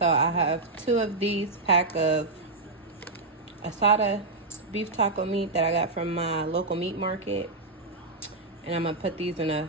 So I have 2 of these pack of asada beef taco meat that I got from my local meat market. And I'm gonna put these in a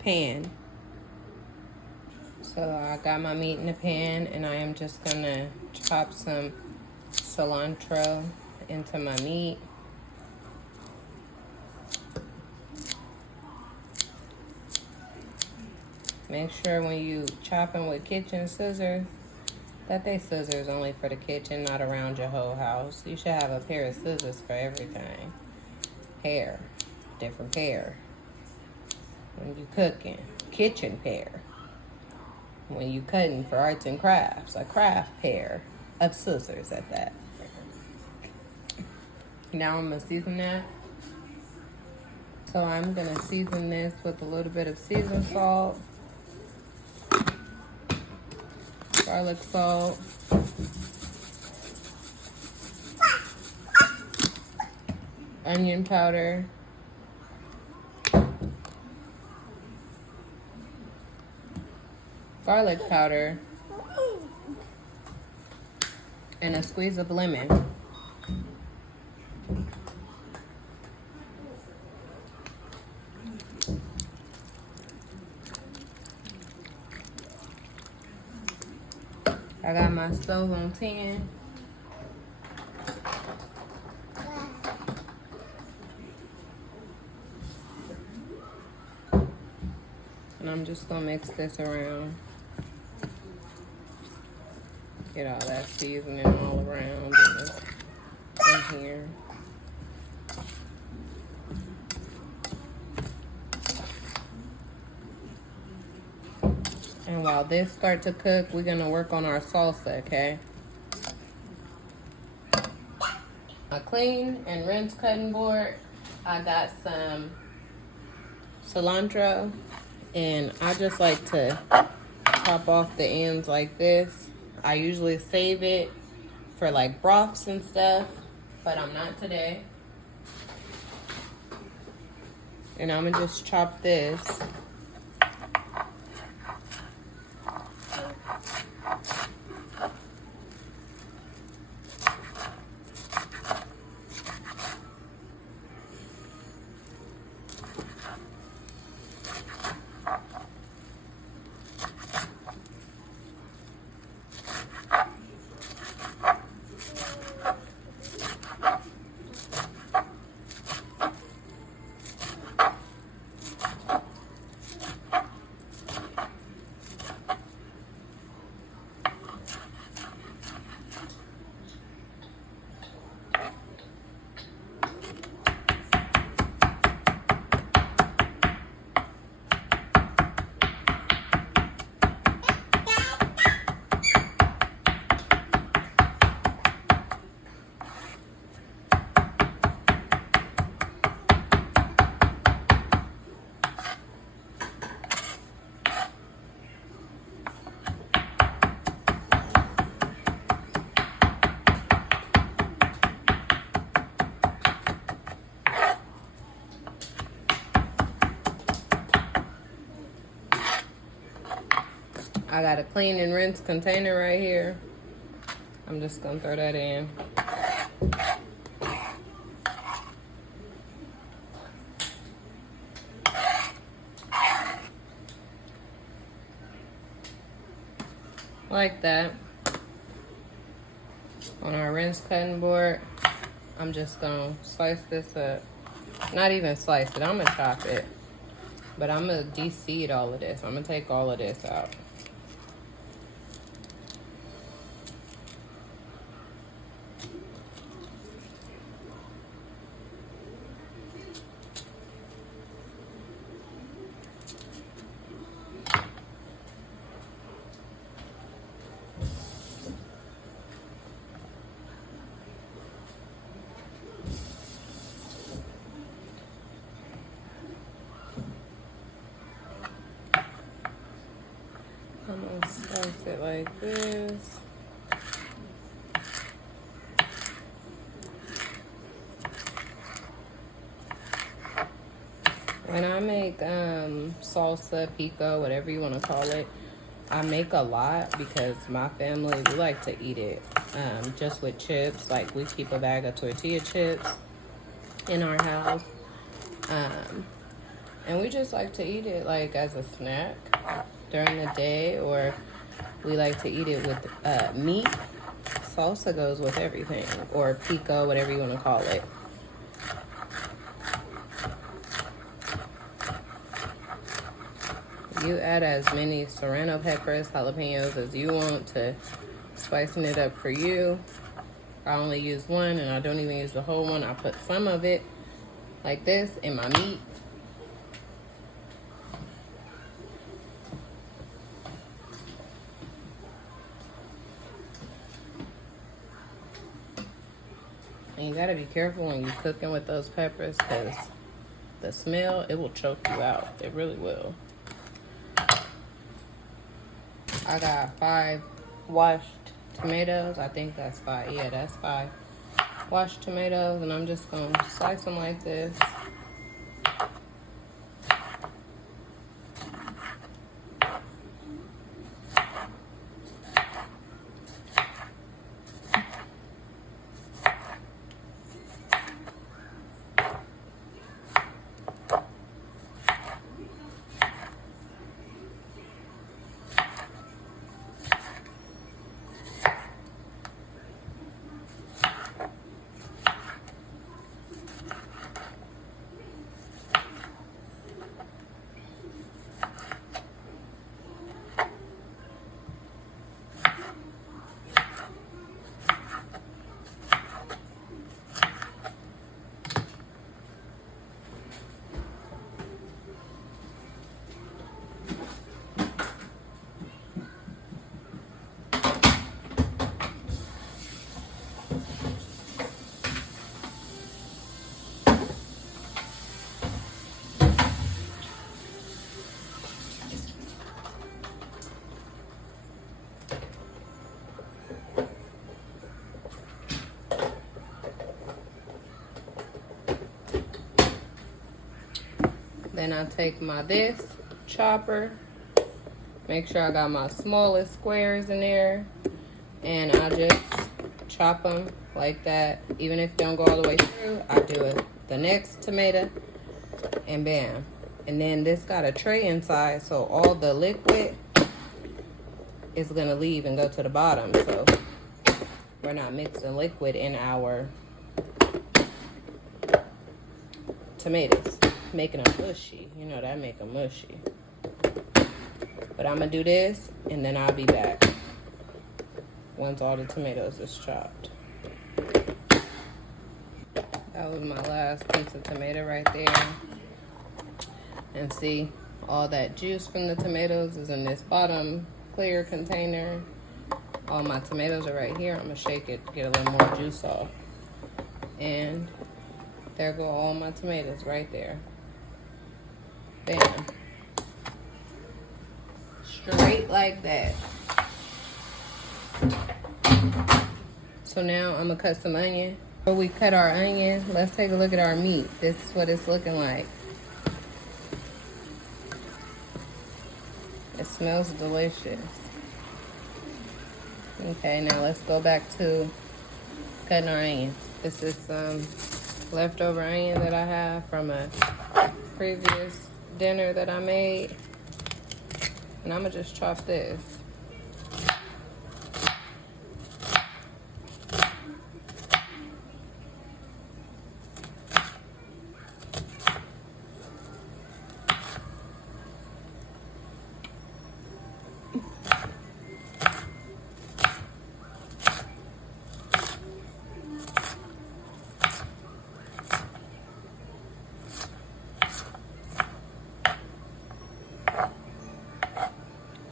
pan. So I got my meat in the pan and I am just gonna chop some cilantro into my meat. Make sure when you chopping with kitchen scissors that they scissors only for the kitchen, not around your whole house. You should have a pair of scissors for everything. Hair, different pair. When you cooking, kitchen pair. When you cutting for arts and crafts, a craft pair of scissors at that. Now I'm gonna season that. So I'm gonna season this with a little bit of seasoned salt, garlic salt, onion powder, garlic powder, and a squeeze of lemon. I got my stove on 10. And I'm just gonna mix this around. Get all that seasoning all around in here. And while this starts to cook, we're gonna work on our salsa, okay? A clean and rinse cutting board. I got some cilantro, and I just like to chop off the ends like this. I usually save it for like broths and stuff, but I'm not today. And I'm gonna just chop this. I got a clean and rinse container right here. I'm just gonna throw that in. Like that. On our rinse cutting board, I'm just gonna slice this up. Not even slice it, I'm gonna chop it. But I'm gonna de-seed all of this. I'm gonna take all of this out. I'm gonna slice it like this. When I make salsa, pico, whatever you want to call it, I make a lot because my family, we like to eat it just with chips. Like, we keep a bag of tortilla chips in our house. And we just like to eat it like as a snack during the day, or we like to eat it with meat. Salsa goes with everything, or pico, whatever you want to call it. You add as many serrano peppers, jalapenos as you want to spicing it up for you. I only use one, and I don't even use the whole one. I put some of it like this in my meat. And you gotta be careful when you're cooking with those peppers, because the smell, it will choke you out. It really will. I got 5 washed tomatoes. I think that's 5. Yeah, that's 5 washed tomatoes, and I'm just gonna slice them like this. Then I take this chopper, make sure I got my smallest squares in there, and I just chop them like that. Even if they don't go all the way through, I do it the next tomato, and bam. And then this got a tray inside, so all the liquid is gonna leave and go to the bottom, so we're not mixing liquid in our tomatoes, making them mushy. You know that make them mushy. But I'm gonna do this, and then I'll be back once all the tomatoes is chopped. That was my last piece of tomato right there. And see, all that juice from the tomatoes is in this bottom clear container. All my tomatoes are right here. I'm gonna shake it, get a little more juice off. And there go all my tomatoes right there. Bam. Straight like that. So now I'm gonna cut some onion. Before we cut our onion, let's take a look at our meat. This is what it's looking like. It smells delicious. Okay, now let's go back to cutting our onions. This is some leftover onion that I have from a previous dinner that I made. And I'm gonna just chop this.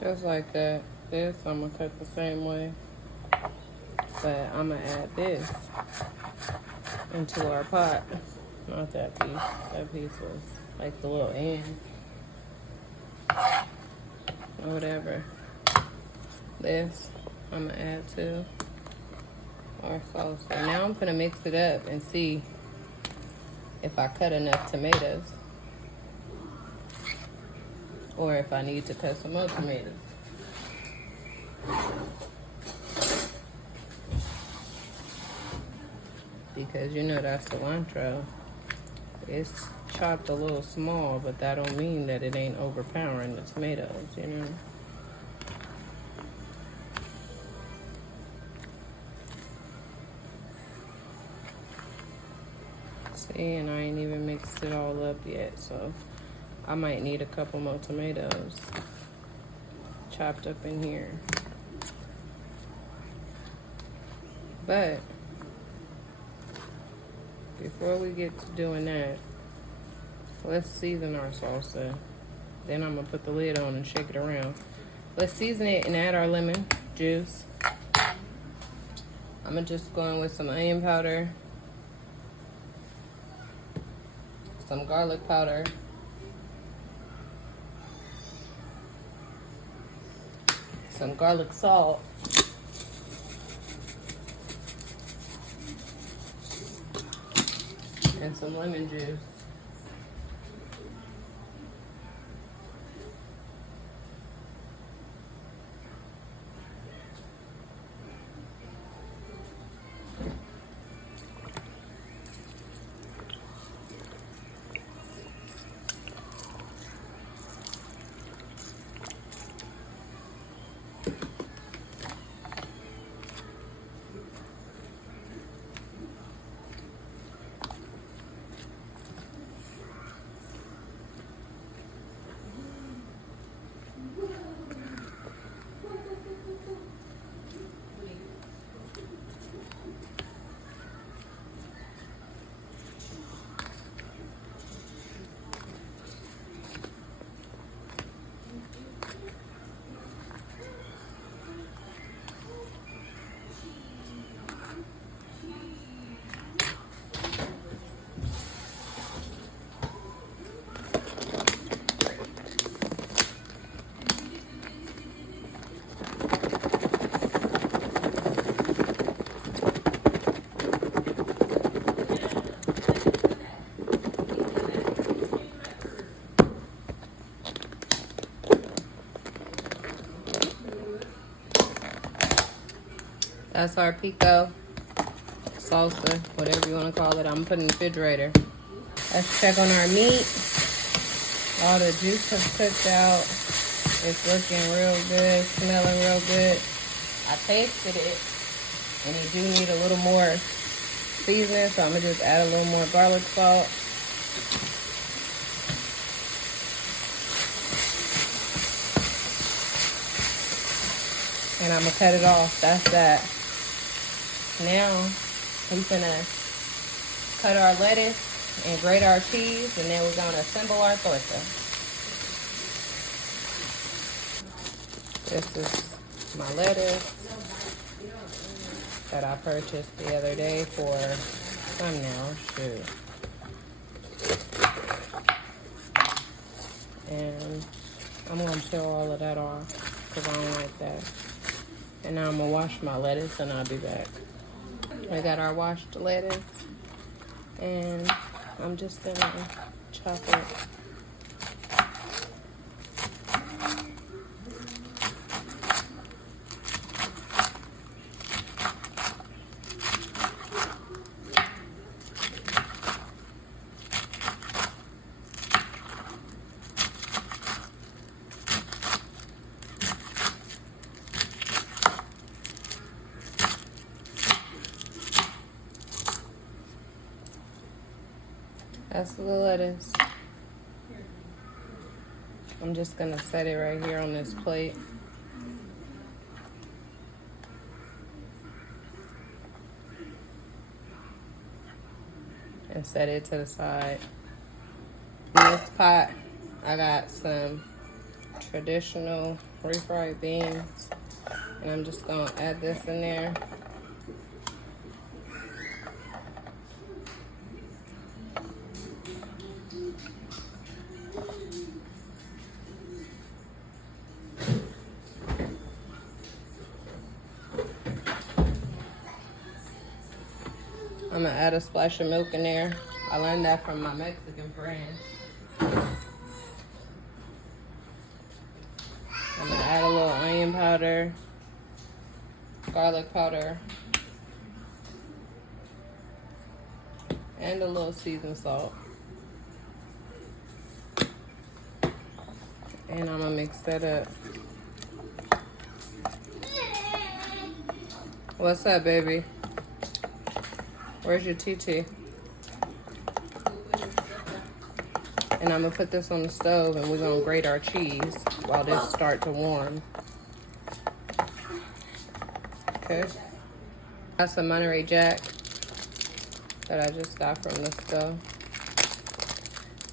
Just like that. This I'm gonna cut the same way, but I'm gonna add this into our pot. Not that piece. That piece was like the little end. Or whatever. This I'm gonna add to our sauce. So now I'm gonna mix it up and see if I cut enough tomatoes, or if I need to cut some more tomatoes. Because you know that cilantro, it's chopped a little small, but that don't mean that it ain't overpowering the tomatoes, you know? See, and I ain't even mixed it all up yet, so I might need a couple more tomatoes chopped up in here. But before we get to doing that, let's season our salsa. Then I'm gonna put the lid on and shake it around. Let's season it and add our lemon juice. I'm gonna just go in with some onion powder, some garlic powder, some garlic salt, and some lemon juice. That's our pico salsa, whatever you want to call it. I'm putting in the refrigerator. Let's check on our meat. All the juice has cooked out. It's looking real good, smelling real good. I tasted it, and it do need a little more seasoning, so I'm gonna just add a little more garlic salt. And I'm gonna cut it off. That's that. Now we're gonna cut our lettuce and grate our cheese, and then we're gonna assemble our torta. This is my lettuce that I purchased the other day for thumbnail shoot. And I'm gonna peel all of that off because I don't like that. And now I'm gonna wash my lettuce and I'll be back. We got our washed lettuce, and I'm just gonna chop it. That's the lettuce. I'm just gonna set it right here on this plate. And set it to the side. In this pot, I got some traditional refried beans. And I'm just gonna add this in there. I'm gonna add a splash of milk in there. I learned that from my Mexican friend. I'm gonna add a little onion powder, garlic powder, and a little seasoned salt. And I'm gonna mix that up. What's up, baby? Where's your TT? And I'm gonna put this on the stove and we're gonna grate our cheese while this starts to warm. Okay. Got some Monterey Jack that I just got from the store.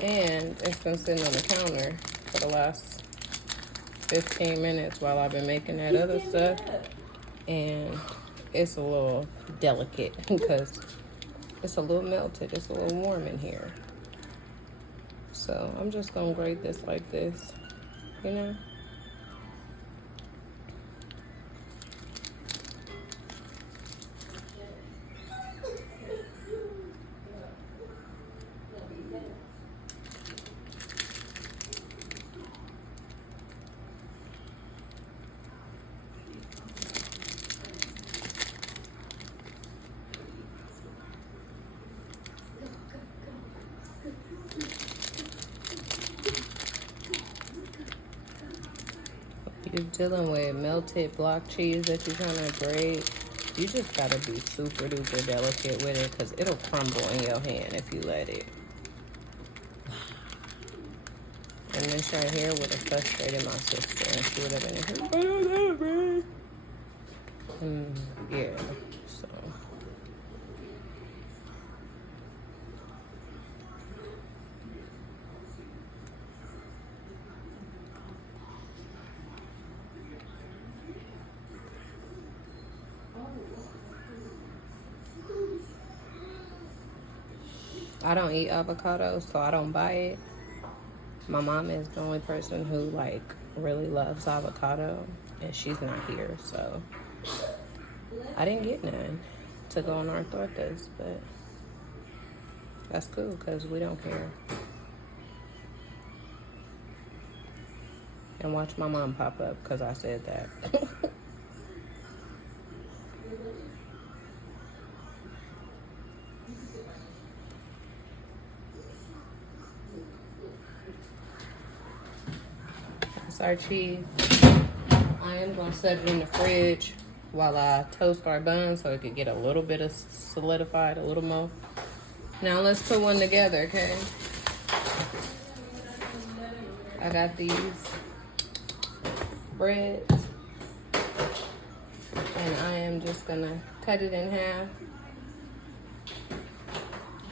And it's been sitting on the counter for the last 15 minutes while I've been making that other stuff. And it's a little delicate because it's a little melted. It's a little warm in here. So I'm just gonna grate this like this, you know? You're dealing with melted block cheese that you're trying to grate. You just gotta be super duper delicate with it because it'll crumble in your hand if you let it. And this right here would have frustrated my sister and she would have been like, yeah, so. I don't eat avocado, so I don't buy it. My mom is the only person who like really loves avocado, and she's not here, so I didn't get none to go on our tortas, but that's cool because we don't care. And watch my mom pop up because I said that. Our cheese. I am going to set it in the fridge while I toast our bun so it could get a little bit of solidified, a little more. Now let's put one together, okay? I got these breads and I am just going to cut it in half.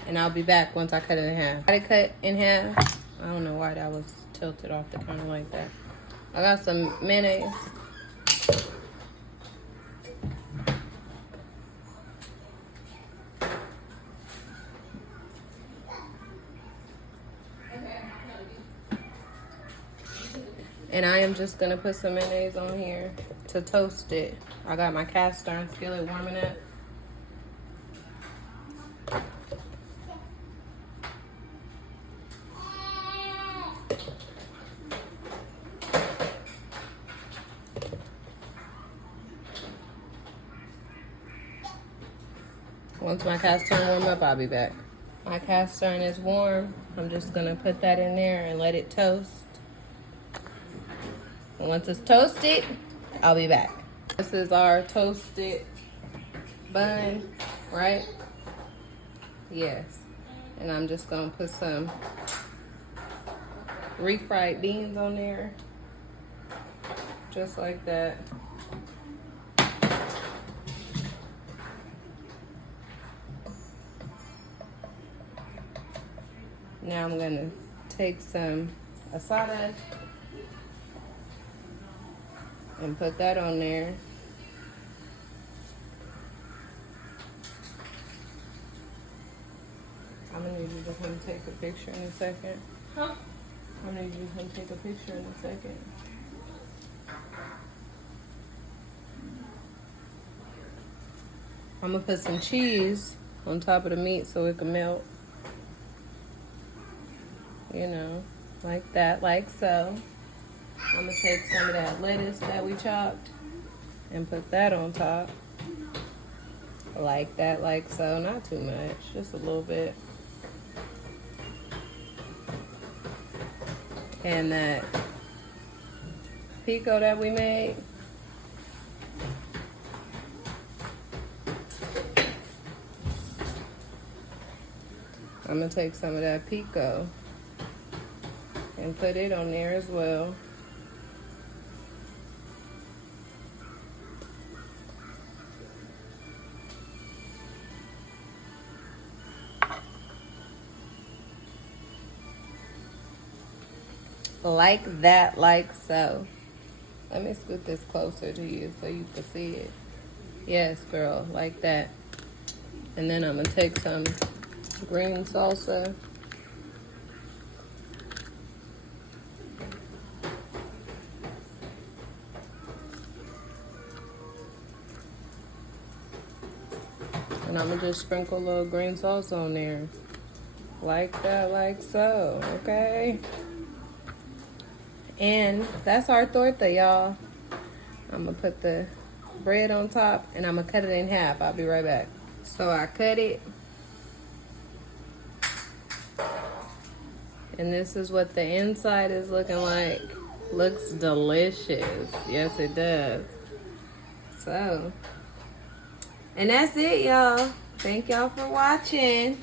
And I'll be back once I cut it in half. I cut in half. I don't know why that was tilted off the counter like that. I got some mayonnaise. And I am just gonna put some mayonnaise on here to toast it. I got my cast iron skillet warming up. Once my cast iron warm up, I'll be back. My cast iron is warm. I'm just gonna put that in there and let it toast. And once it's toasted, I'll be back. This is our toasted bun, right? Yes. And I'm just gonna put some refried beans on there. Just like that. Now I'm gonna take some asada and put that on there. I'm gonna need you to come take a picture in a second. Huh? I'm gonna need you to come take a picture in a second. I'm gonna put some cheese on top of the meat so it can melt. You know, like that, like so. I'm gonna take some of that lettuce that we chopped and put that on top. Like that, like so. Not too much, just a little bit. And that pico that we made, I'm gonna take some of that pico and put it on there as well. Like that, like so. Let me scoot this closer to you so you can see it. Yes, girl, like that. And then I'm gonna take some green salsa. And I'm gonna just sprinkle a little green salsa on there. Like that, like so, okay? And that's our torta, y'all. I'm gonna put the bread on top and I'm gonna cut it in half. I'll be right back. So I cut it. And this is what the inside is looking like. Looks delicious. Yes, it does. So, and that's it, y'all. Thank y'all for watching.